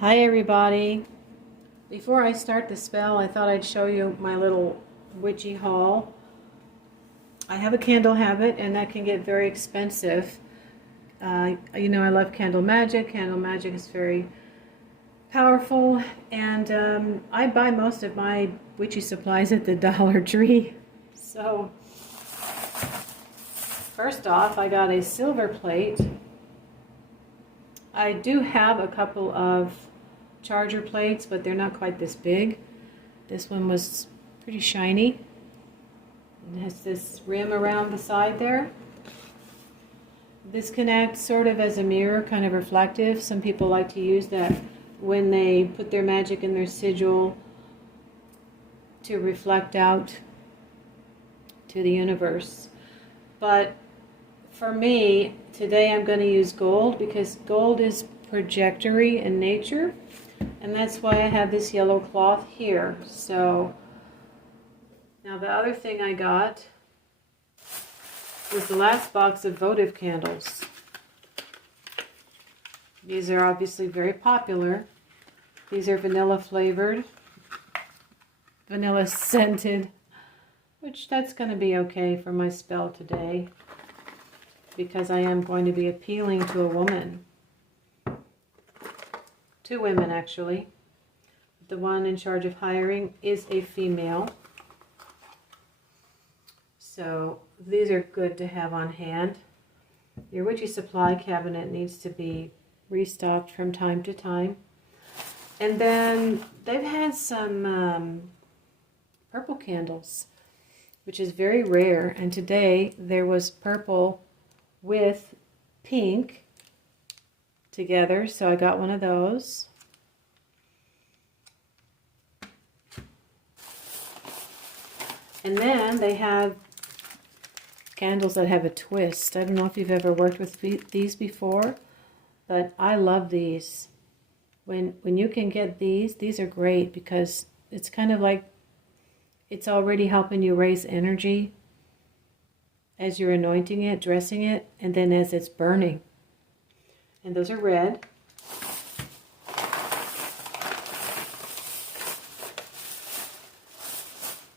Hi everybody. Before I start the spell, I thought I'd show you my little witchy haul. I have a candle habit and that can get very expensive. I love candle magic. Candle magic is very powerful, and I buy most of my witchy supplies at the Dollar Tree. So first off, I got a silver plate. I do have a couple of charger plates, but they're not quite this big. This one was pretty shiny. It has this rim around the side there. This can act sort of as a mirror, kind of reflective. Some people like to use that when they put their magic in their sigil to reflect out to the universe. But for me, today I'm going to use gold because gold is projectory in nature. And that's why I have this yellow cloth here. So now the other thing I got was the last box of votive candles. These are obviously very popular. These are vanilla flavored, vanilla scented, which that's going to be okay for my spell today because I am going to be appealing to a woman. Two women actually. The one in charge of hiring is a female. So these are good to have on hand. Your witchy supply cabinet needs to be restocked from time to time. And then they've had some purple candles, which is very rare. And today there was purple with pink together, so I got one of those. And then they have candles that have a twist. I don't know if you've ever worked with these before, but I love these. When you can get these are great because it's kind of like it's already helping you raise energy as you're anointing it, dressing it, and then as it's burning. And those are red.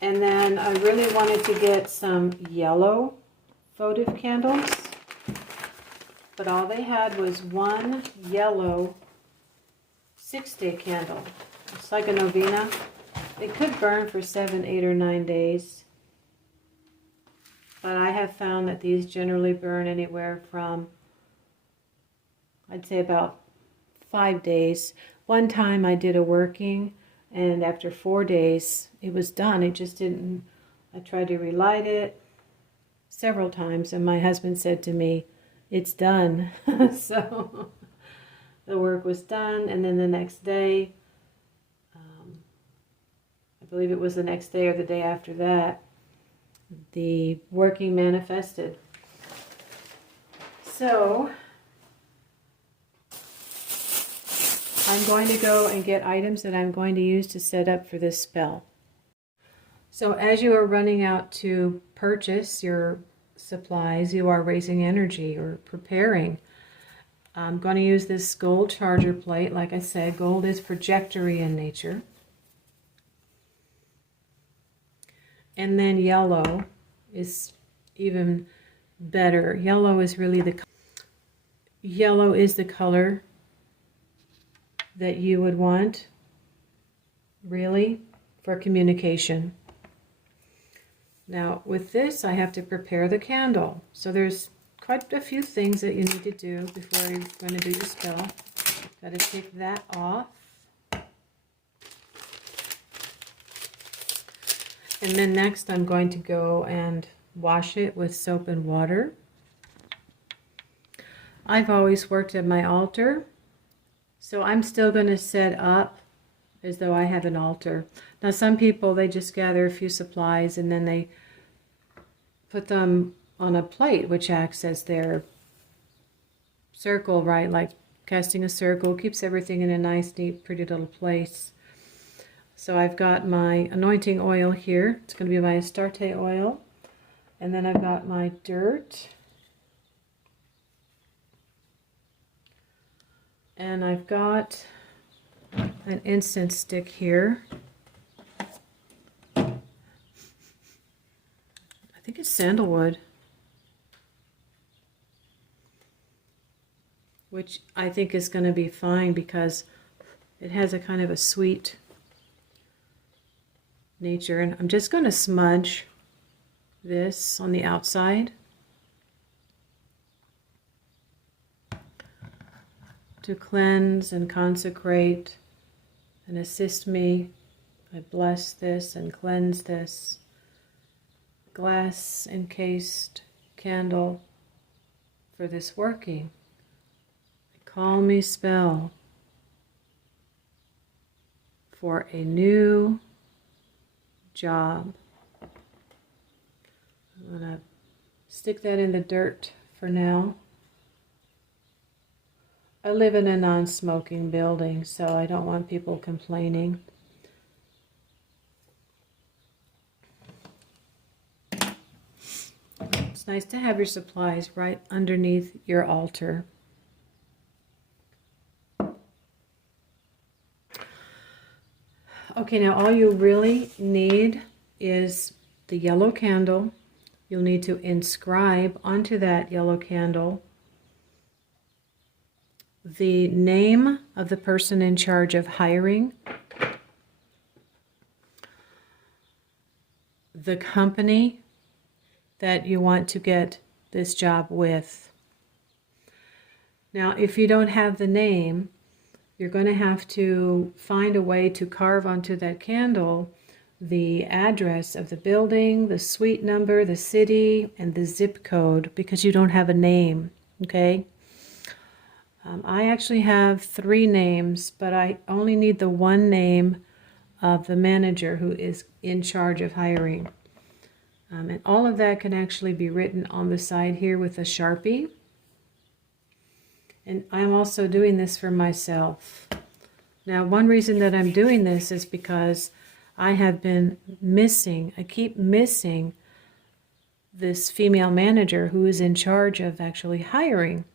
And then I really wanted to get some yellow votive candles, but all they had was one yellow 6-day candle. It's like a novena. It could burn for 7, 8, or 9 days, but I have found that these generally burn anywhere from, I'd say, about 5 days. One time I did a working, and after 4 days it was done. It just didn't. I tried to relight it several times, and my husband said to me, "It's done." So the work was done, and then the next day, I believe it was the next day or the day after that, the working manifested. So I'm going to go and get items that I'm going to use to set up for this spell. So as you are running out to purchase your supplies, you are raising energy or preparing. I'm going to use this gold charger plate. Like I said, gold is projectory in nature. And then yellow is even better. Yellow is the color that you would want, really, for communication. Now, with this, I have to prepare the candle. So there's quite a few things that you need to do before you're going to do your spell. Got to take that off. And then next, I'm going to go and wash it with soap and water. I've always worked at my altar, so I'm still going to set up as though I have an altar. Now some people, they just gather a few supplies and then they put them on a plate, which acts as their circle, right? Like casting a circle, keeps everything in a nice, neat, pretty little place. So I've got my anointing oil here. It's going to be my Astarte oil. And then I've got my dirt. And I've got an incense stick here. I think it's sandalwood, which I think is going to be fine because it has a kind of a sweet nature. And I'm just going to smudge this on the outside to cleanse and consecrate and assist me. I bless this and cleanse this glass encased candle for this working. I call me spell for a new job. I'm going to stick that in the dirt for now. I live in a non-smoking building, so I don't want people complaining. It's nice to have your supplies right underneath your altar. Okay, now all you really need is the yellow candle. You'll need to inscribe onto that yellow candle the name of the person in charge of hiring, the company that you want to get this job with. Now, if you don't have the name, you're going to have to find a way to carve onto that candle the address of the building, the suite number, the city, and the zip code, because you don't have a name, okay? I actually have 3 names, but I only need the one name of the manager who is in charge of hiring. And all of that can actually be written on the side here with a Sharpie. And I'm also doing this for myself. Now, one reason that I'm doing this is because I have been missing, I keep missing this female manager who is in charge of actually hiring.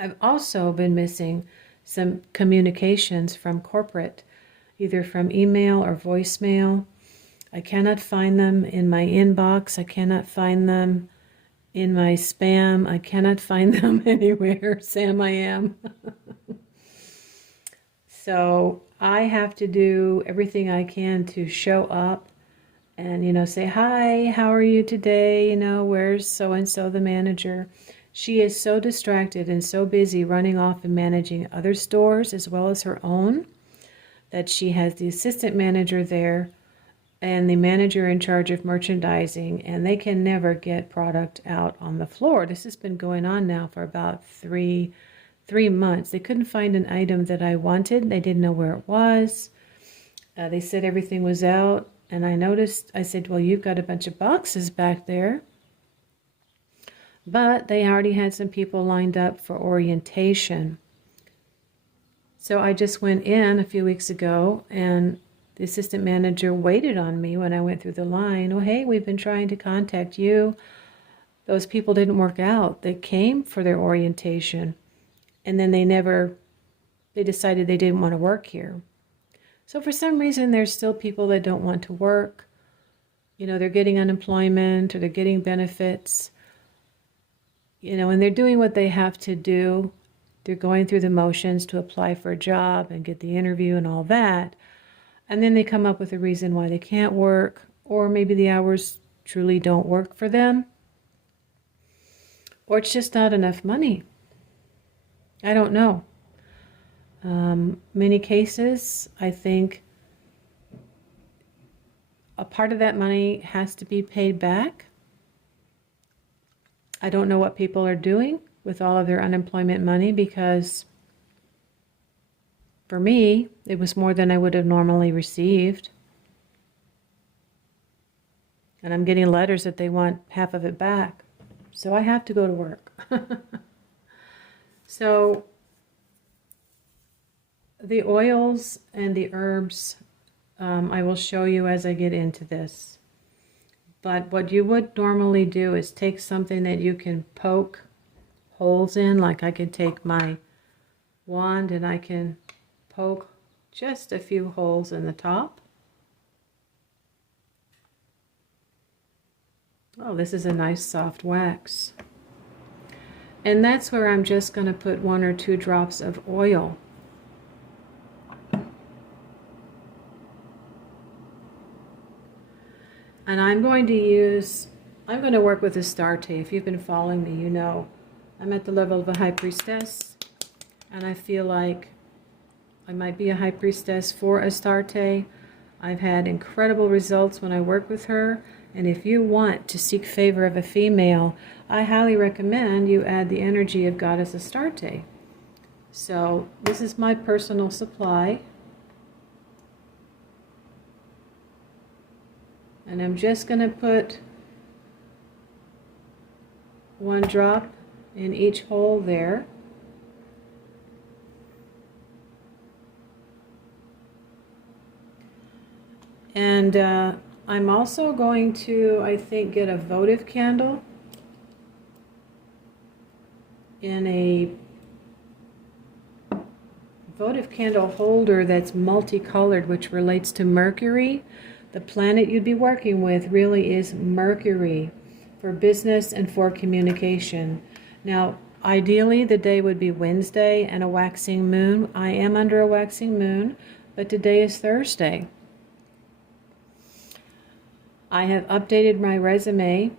I've also been missing some communications from corporate, either from email or voicemail. I cannot find them in my inbox. I cannot find them in my spam. I cannot find them anywhere. Sam, I am. So I have to do everything I can to show up and, say, hi, how are you today? Where's so-and-so, the manager? She is so distracted and so busy running off and managing other stores as well as her own that she has the assistant manager there and the manager in charge of merchandising, and they can never get product out on the floor. This has been going on now for about three months. They couldn't find an item that I wanted. They didn't know where it was. They said everything was out, and I said, well, you've got a bunch of boxes back there. But they already had some people lined up for orientation. So I just went in a few weeks ago, and the assistant manager waited on me when I went through the line. Oh, hey, we've been trying to contact you. Those people didn't work out. They came for their orientation, and then they decided they didn't want to work here. So for some reason, there's still people that don't want to work. They're getting unemployment or they're getting benefits. And they're doing what they have to do. They're going through the motions to apply for a job and get the interview and all that. And then they come up with a reason why they can't work, or maybe the hours truly don't work for them, or it's just not enough money. I don't know. Many cases, I think a part of that money has to be paid back. I don't know what people are doing with all of their unemployment money, because for me, it was more than I would have normally received. And I'm getting letters that they want half of it back. So I have to go to work. So the oils and the herbs, I will show you as I get into this. But what you would normally do is take something that you can poke holes in, like I can take my wand and I can poke just a few holes in the top. Oh, this is a nice soft wax. And that's where I'm just going to put 1 or 2 drops of oil. And I'm going to work with Astarte. If you've been following me, you know I'm at the level of a high priestess, and I feel like I might be a high priestess for Astarte. I've had incredible results when I work with her, and if you want to seek favor of a female, I highly recommend you add the energy of Goddess Astarte. So this is my personal supply. And I'm just going to put 1 drop in each hole there. And I'm also going to, I think, get a votive candle in a votive candle holder that's multicolored, which relates to Mercury. The planet you'd be working with really is Mercury for business and for communication. Now, ideally, the day would be Wednesday and a waxing moon. I am under a waxing moon, but today is Thursday. I have updated my resume,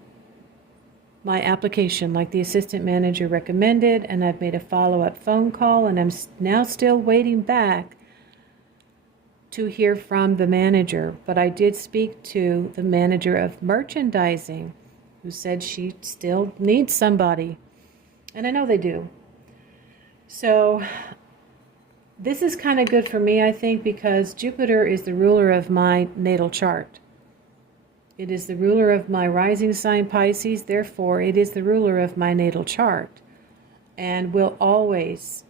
my application, like the assistant manager recommended, and I've made a follow-up phone call, and I'm now still waiting back to hear from the manager. But I did speak to the manager of merchandising, who said she still needs somebody, and I know they do. So this is kind of good for me, I think, because Jupiter is the ruler of my natal chart. It is the ruler of my rising sign Pisces, therefore it is the ruler of my natal chart, and will always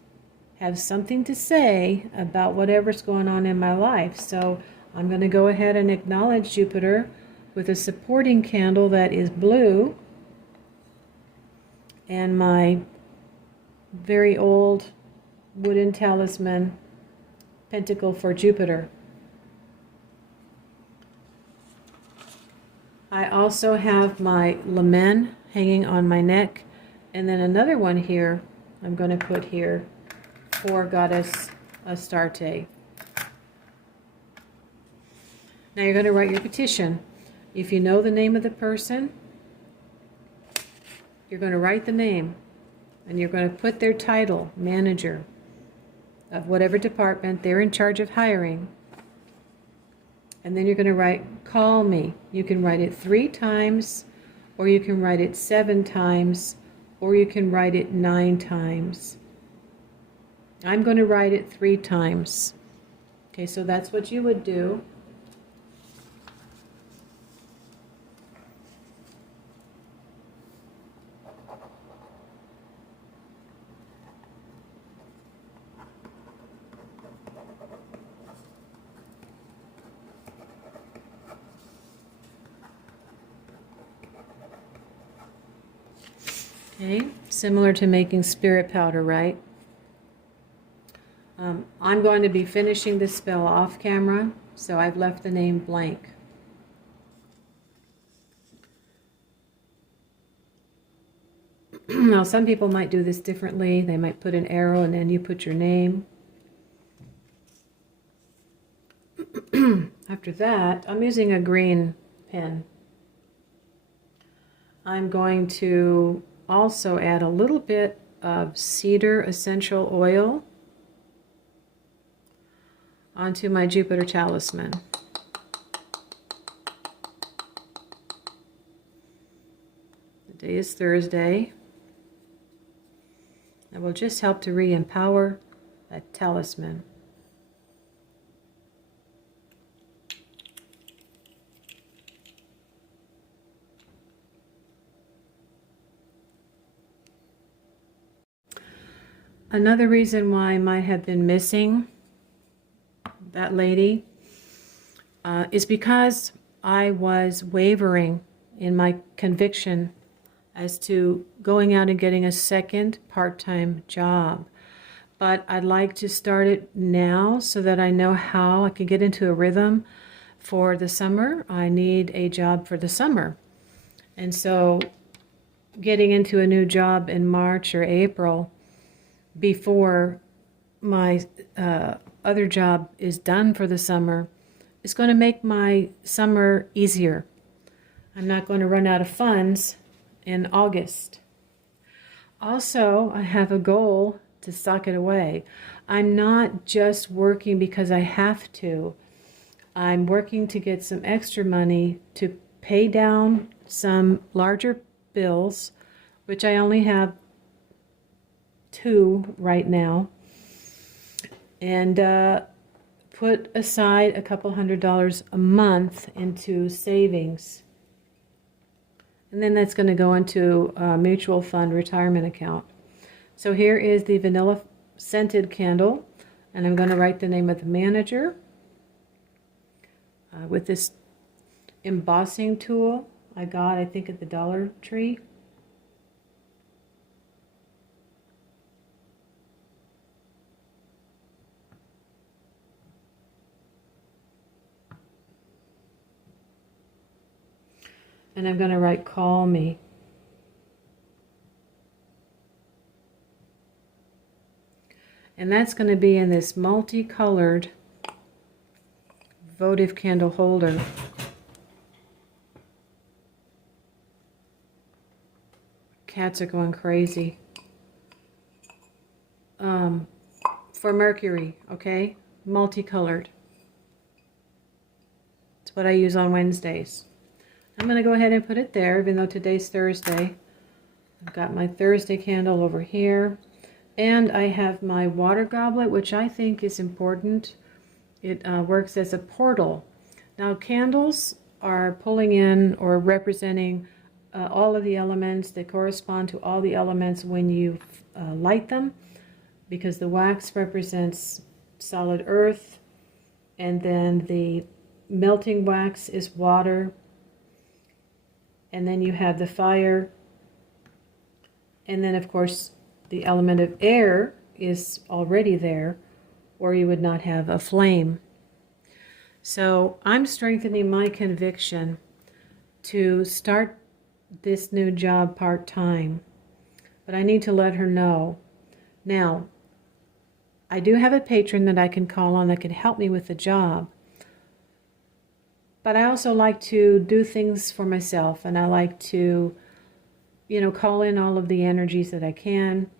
have something to say about whatever's going on in my life. So I'm going to go ahead and acknowledge Jupiter with a supporting candle that is blue, and my very old wooden talisman pentacle for Jupiter. I also have my lamen hanging on my neck, and then another one here I'm going to put here for Goddess Astarte. Now you're going to write your petition. If you know the name of the person, you're going to write the name, and you're going to put their title, manager of whatever department they're in charge of hiring. And then you're going to write, call me. You can write it 3 times, or you can write it 7 times, or you can write it 9 times. I'm going to write it 3 times. Okay, so that's what you would do. Okay, similar to making spirit powder, right? I'm going to be finishing this spell off camera, so I've left the name blank. Now, some people might do this differently. They might put an arrow and then you put your name. After that, I'm using a green pen. I'm going to also add a little bit of cedar essential oil onto my Jupiter talisman. The day is Thursday. That will just help to re-empower that talisman. Another reason why I might have been missing that lady is because I was wavering in my conviction as to going out and getting a second part-time job. but I'd like to start it now so that I know how I can get into a rhythm for the summer. I need a job for the summer. And so getting into a new job in March or April before my other job is done for the summer is going to make my summer easier. I'm not going to run out of funds in August. Also, I have a goal to sock it away. I'm not just working because I have to. I'm working to get some extra money to pay down some larger bills, which I only have 2 right now, and put aside a couple $100s a month into savings. And then that's going to go into a mutual fund retirement account. So here is the vanilla scented candle, and I'm going to write the name of the manager with this embossing tool I got, I think, at the Dollar Tree. And I'm going to write call me. And that's going to be in this multicolored votive candle holder. Cats are going crazy. For Mercury, okay? Multicolored. It's what I use on Wednesdays. I'm going to go ahead and put it there, even though today's Thursday. I've got my Thursday candle over here. And I have my water goblet, which I think is important. It works as a portal. Now, candles are pulling in or representing all of the elements that correspond to all the elements when you light them, because the wax represents solid earth, and then the melting wax is water, and then you have the fire, and then of course the element of air is already there, or you would not have a flame. So I'm strengthening my conviction to start this new job part-time, but I need to let her know. Now, I do have a patron that I can call on that can help me with the job, but I also like to do things for myself, and I like to, call in all of the energies that I can.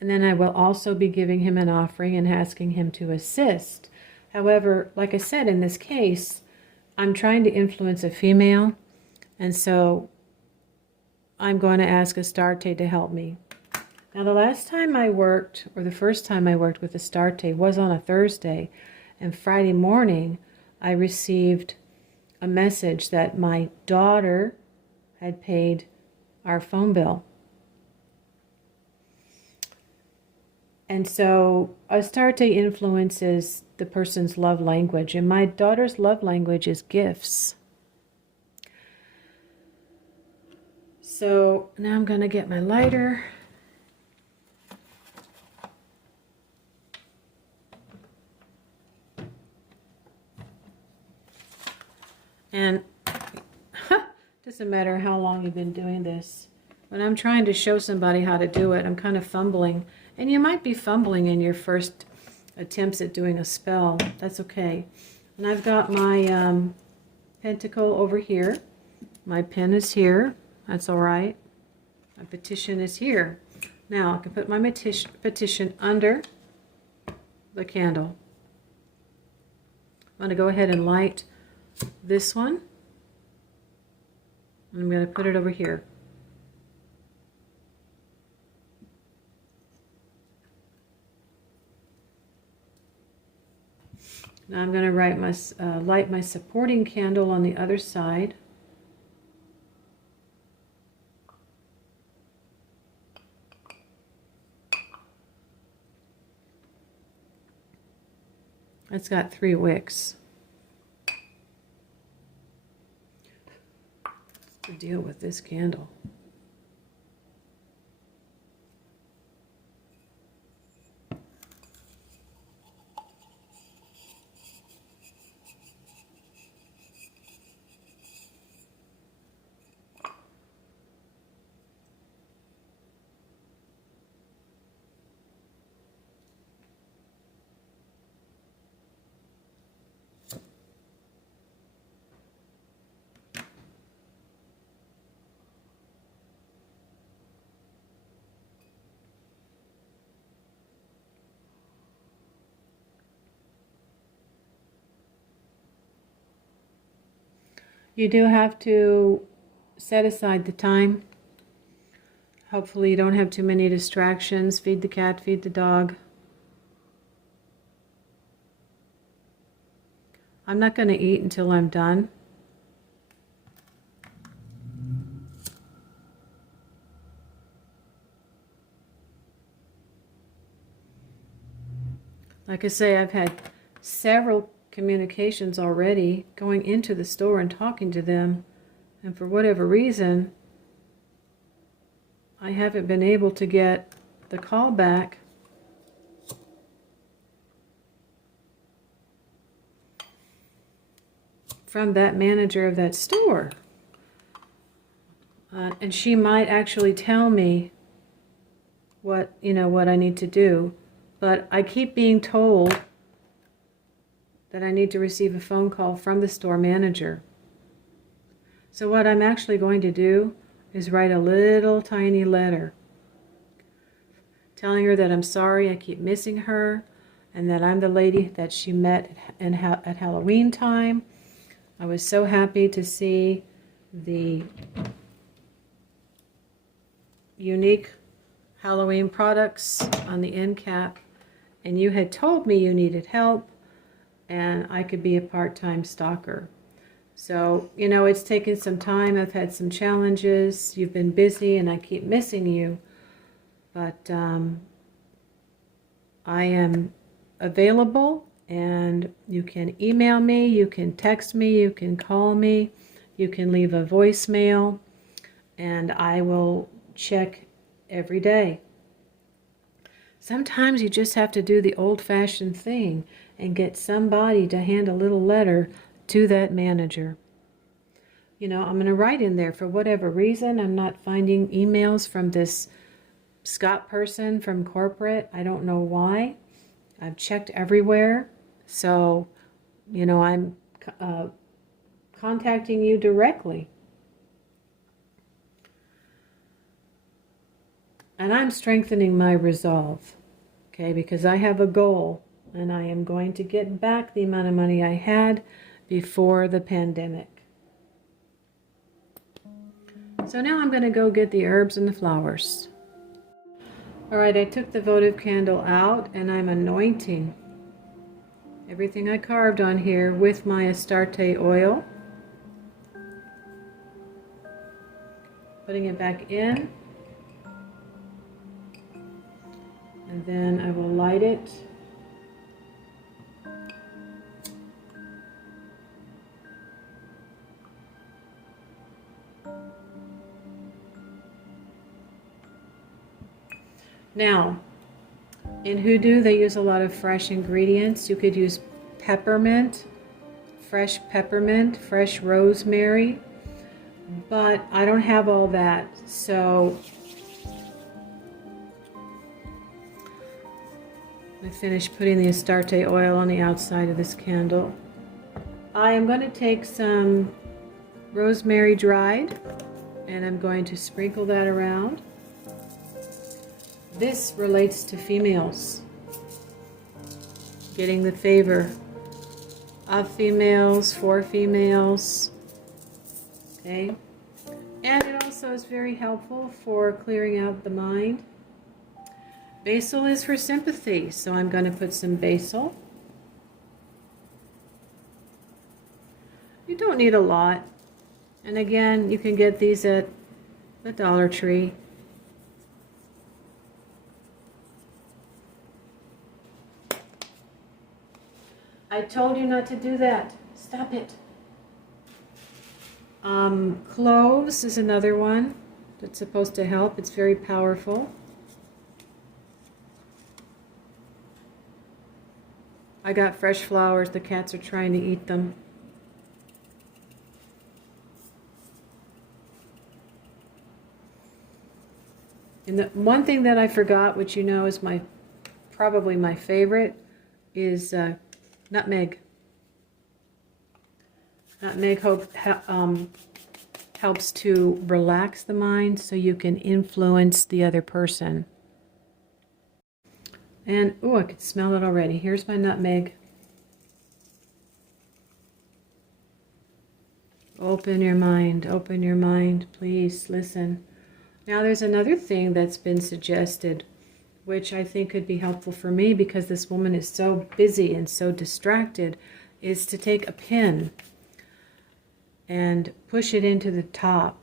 And then I will also be giving him an offering and asking him to assist. However, like I said, in this case, I'm trying to influence a female, and so I'm going to ask Astarte to help me. Now, the last time I worked, or the first time I worked with Astarte, was on a Thursday, and Friday morning I received a message that my daughter had paid our phone bill. And so Astarte influences the person's love language, and my daughter's love language is gifts. So now I'm going to get my lighter. And doesn't matter how long you've been doing this. When I'm trying to show somebody how to do it, I'm kind of fumbling. And you might be fumbling in your first attempts at doing a spell. That's okay. And I've got my pentacle over here. My pen is here. That's all right. My petition is here. Now I can put my petition under the candle. I'm going to go ahead and light this one. I'm going to put it over here. Now I'm going to light my supporting candle on the other side. It's got 3 wicks. What's the deal with this candle? You do have to set aside the time. Hopefully you don't have too many distractions. Feed the cat, feed the dog. I'm not going to eat until I'm done. Like I say, I've had several communications already going into the store and talking to them, and for whatever reason, I haven't been able to get the call back. From that manager of that store. And she might actually tell me what I need to do, but I keep being told that I need to receive a phone call from the store manager. So what I'm actually going to do is write a little tiny letter telling her that I'm sorry I keep missing her, and that I'm the lady that she met at Halloween time. I was so happy to see the unique Halloween products on the end cap, and you had told me you needed help and I could be a part-time stalker. So, it's taken some time. I've had some challenges. You've been busy and I keep missing you. But I am available, and you can email me, you can text me, you can call me, you can leave a voicemail, and I will check every day. Sometimes you just have to do the old-fashioned thing and get somebody to hand a little letter to that manager. I'm going to write in there, for whatever reason, I'm not finding emails from this Scott person from corporate. I don't know why. I've checked everywhere. So, I'm contacting you directly. And I'm strengthening my resolve, okay, because I have a goal, and I am going to get back the amount of money I had before the pandemic. So now I'm going to go get the herbs and the flowers. All right, I took the votive candle out, and I'm anointing everything I carved on here with my Astarte oil. Putting it back in. And then I will light it. Now, in Hoodoo, they use a lot of fresh ingredients. You could use peppermint, fresh rosemary, but I don't have all that, so I finished putting the Astarte oil on the outside of this candle. I am going to take some rosemary dried, and I'm going to sprinkle that around. This relates to females, getting the favor of females, for females, okay? And it also is very helpful for clearing out the mind. Basil is for sympathy, so I'm going to put some basil. You don't need a lot. And again, you can get these at the Dollar Tree. I told you not to do that. Stop it. Cloves is another one that's supposed to help. It's very powerful. I got fresh flowers. The cats are trying to eat them. And the one thing that I forgot, which is probably my favorite, is nutmeg. Nutmeg helps to relax the mind so you can influence the other person. And, oh, I can smell it already. Here's my nutmeg. Open your mind, please listen. Now there's another thing that's been suggested, which I think could be helpful for me because this woman is so busy and so distracted, is to take a pin and push it into the top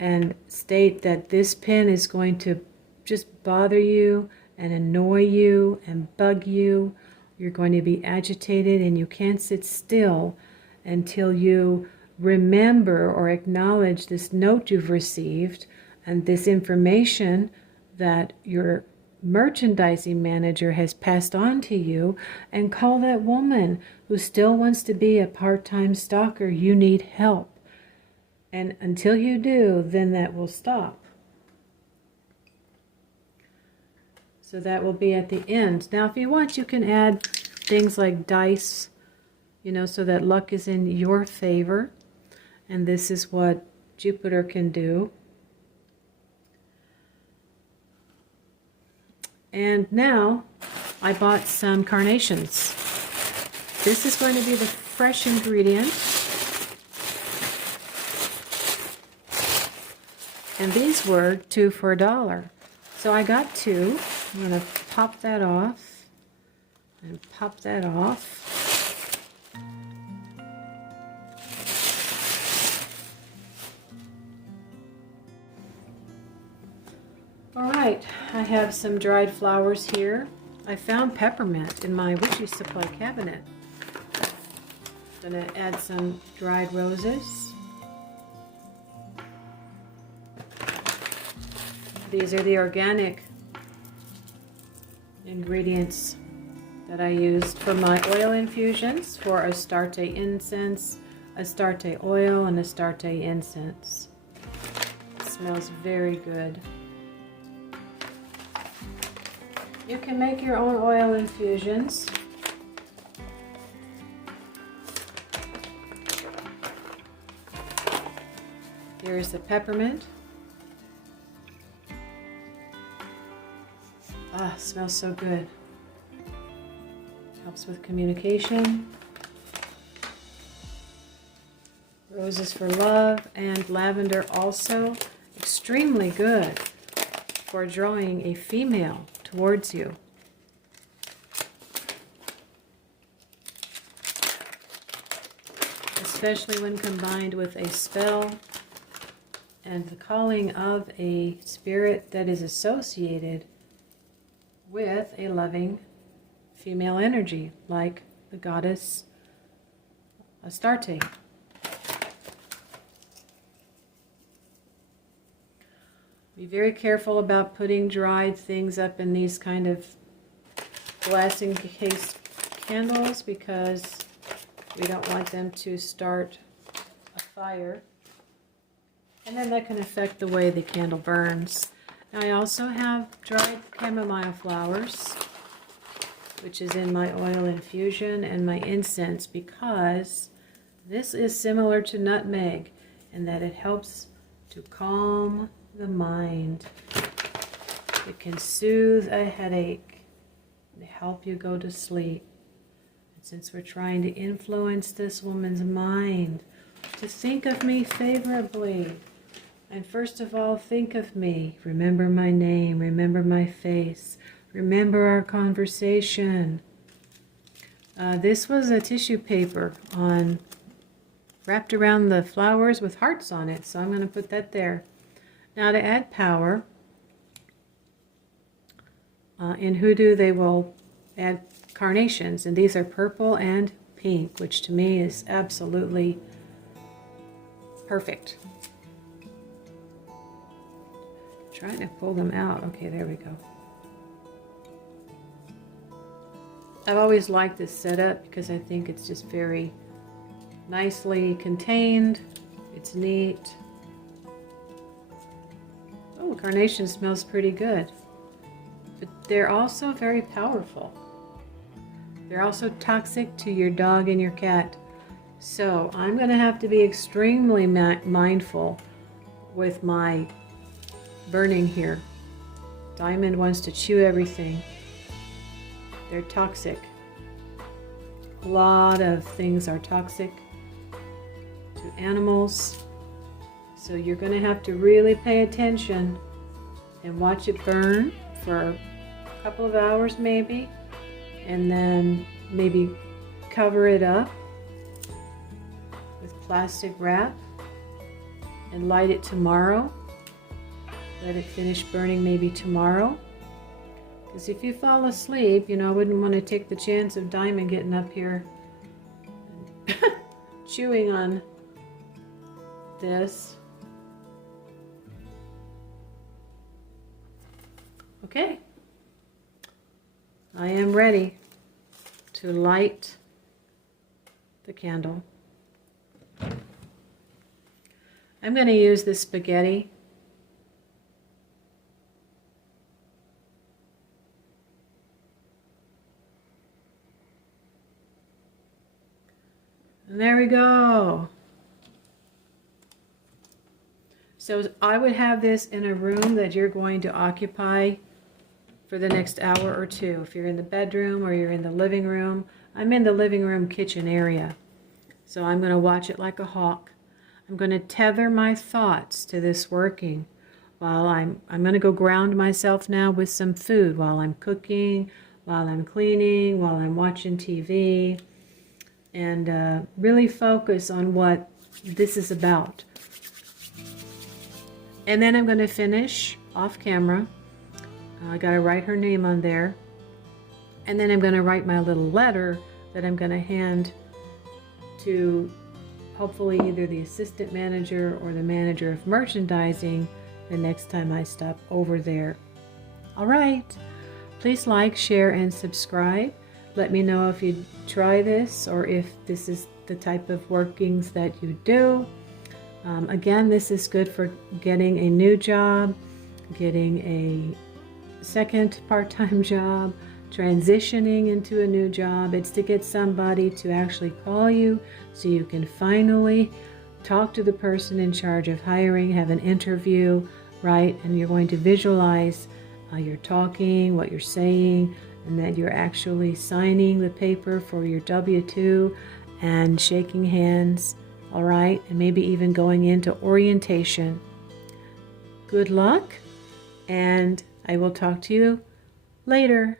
and state that this pin is going to just bother you and annoy you and bug you. You're going to be agitated and you can't sit still until you remember or acknowledge this note you've received and this information that your merchandising manager has passed on to you, and call that woman who still wants to be a part-time stalker. You need help. And until you do, then that will stop. So that will be at the end. Now, if you want, you can add things like dice, so that luck is in your favor. And this is what Jupiter can do. And now I bought some carnations. This is going to be the fresh ingredient. And these were 2 for $1. So I got 2. I'm going to pop that off and pop that off. All right, I have some dried flowers here. I found peppermint in my witchy supply cabinet. I'm going to add some dried roses. These are the organic ingredients that I used for my oil infusions for Astarte incense, Astarte oil, and Astarte incense. It smells very good. You can make your own oil infusions. Here's the peppermint. Ah, smells so good. Helps with communication. Roses for love, and lavender also. Extremely good for drawing a female towards you. Especially when combined with a spell and the calling of a spirit that is associated with a loving female energy, like the goddess Astarte. Be very careful about putting dried things up in these kind of glass encased candles because we don't want them to start a fire. And then that can affect the way the candle burns. Now I also have dried chamomile flowers, which is in my oil infusion and my incense, because this is similar to nutmeg in that it helps to calm the mind. It can soothe a headache and help you go to sleep. And since we're trying to influence this woman's mind to think of me favorably, and first of all, think of me. Remember my name, remember my face, remember our conversation. This was a tissue paper wrapped around the flowers with hearts on it, so I'm going to put that there. Now to add power, in Hoodoo they will add carnations, and these are purple and pink, which to me is absolutely perfect. Trying to pull them out. Okay, there we go. I've always liked this setup because I think it's just very nicely contained. It's neat. Oh, carnation smells pretty good. But they're also very powerful. They're also toxic to your dog and your cat. So I'm going to have to be extremely mindful with my burning here. Diamond wants to chew everything. They're toxic. A lot of things are toxic. to animals. So you're going to have to really pay attention and watch it burn for a couple of hours maybe, and then maybe cover it up with plastic wrap and light it tomorrow. Let it finish burning maybe tomorrow. Because if you fall asleep, you know, I wouldn't want to take the chance of Diamond getting up here and chewing on this. Okay, I am ready to light the candle. I'm going to use this spaghetti. And there we go. So I would have this in a room that you're going to occupy for the next hour or two. If you're in the bedroom or you're in the living room. I'm in the living room kitchen area. So I'm going to watch it like a hawk. I'm going to tether my thoughts to this working while I'm going to go ground myself now with some food while I'm cooking, while I'm cleaning, while I'm watching TV, and really focus on what this is about. And then I'm going to finish off camera. I got to write her name on there. And then I'm going to write my little letter that I'm going to hand to hopefully either the assistant manager or the manager of merchandising the next time I stop over there. All right. Please like, share, and subscribe. Let me know if you try this or if this is the type of workings that you do. Again, this is good for getting a new job, getting a second part-time job, transitioning into a new job. It's to get somebody to actually call you so you can finally talk to the person in charge of hiring, have an interview, right? And you're going to visualize you're talking, what you're saying, and that you're actually signing the paper for your W-2 and shaking hands, all right? And maybe even going into orientation. Good luck, and I will talk to you later.